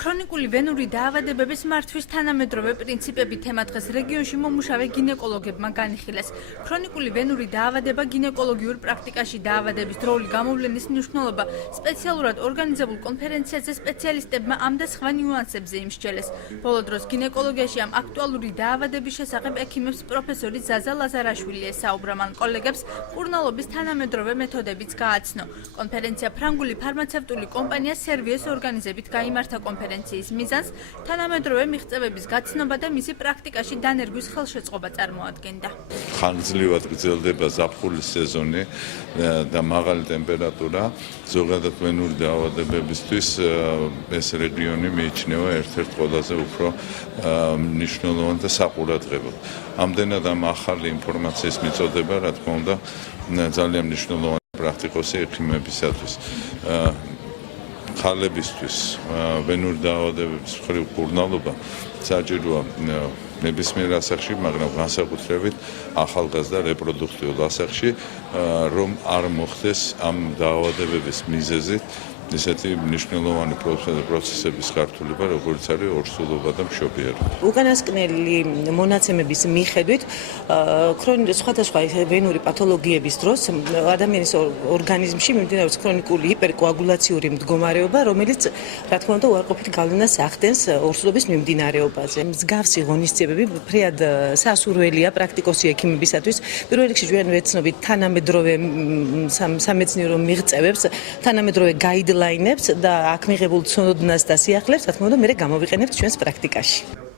ქრონიკული ვენური დაავადებების მართვის თანამედროვე პრინციპები თემა დღეს რეგიონში მომუშავე გინეკოლოგებმა განიხილეს. ქრონიკული ვენური დაავადება გინეკოლოგიურ პრაქტიკაში დაავადების დროული გამოვლენის მნიშვნელობა სპეციალურად ორგანიზებულ კონფერენციაზე სპეციალისტებმა ამ და სხვა ნიუანსებზე იმსჯელეს. ბოლო დროს გინეკოლოგიაში ამ აქტუალური დაავადების შესახებ ექიმებს პროფესორი ზაზა ლაზარაშვილი ესაუბრა, მან კოლეგებს მკურნალობის თანამედროვე მეთოდებიც გააცნო. კონფერენცია ფრანგული ფარმაცევტული კომპანია სერვიეს ორგანიზებით გაიმართა. კონფერენციის მიზანს თანამედროვე მიღწევების გაცნობა და მისი პრაქტიკაში დანერგვის ხელშეწყობა წარმოადგენდა. ხანგრძლივად გრძელდება ზაფხულის სეზონი და მაღალი ტემპერატურა ზოგადად ვენური დაავადებებისთვის ეს რეგიონი მიიჩნევა ერთ-ერთ ყველაზე უფრო მნიშვნელოვან და საყურადღებოდ. ამდენად ამ ახალი ინფორმაციის მიწოდება, რა თქმა უნდა, ძალიან მნიშვნელოვანი პრაქტიკოსი ექიმებისათვის. ხალებისთვის ვენური დაავადებების მხრივ მკურნალობა საჭიროა ნებისმიერ ასაკში, მაგრამ განსაკუთრებით ახალგაზრდა რეპროდუქტიულ ასაკში, რომ არ მოხდეს ამ დაავადებების მიზეზით ისეთი მნიშვნელოვანი პროცესების გართულება, როგორც არის ორსულობა და მშობიარობა. უკანასკნელი მონაცემების მიხედვით, სხვადასხვა ვენური პათოლოგიების დროს ადამიანის ორგანიზმში მიმდინარეობს ქრონიკული ჰიპერკოაგულაციური მდგომარეობა, რომელიც, რა თქმა უნდა, უარყოფით გავლენას ახდენს ორსულობის მიმდინარეობაზე. მსგავსი ღონისძიებები ფრიად სასურველია პრაქტიკოსი ექიმებისათვის. პირველ რიგში ჩვენ ვეცნობით თანამედროვე სამეცნიერო მიღწევებს, თანამედროვე გაიდლაინებს და აქ მიღებულ ცოდნას და სიახლეებს, რა თქმა უნდა, მე გამოვიყენებთ ჩვენს პრაქტიკაში.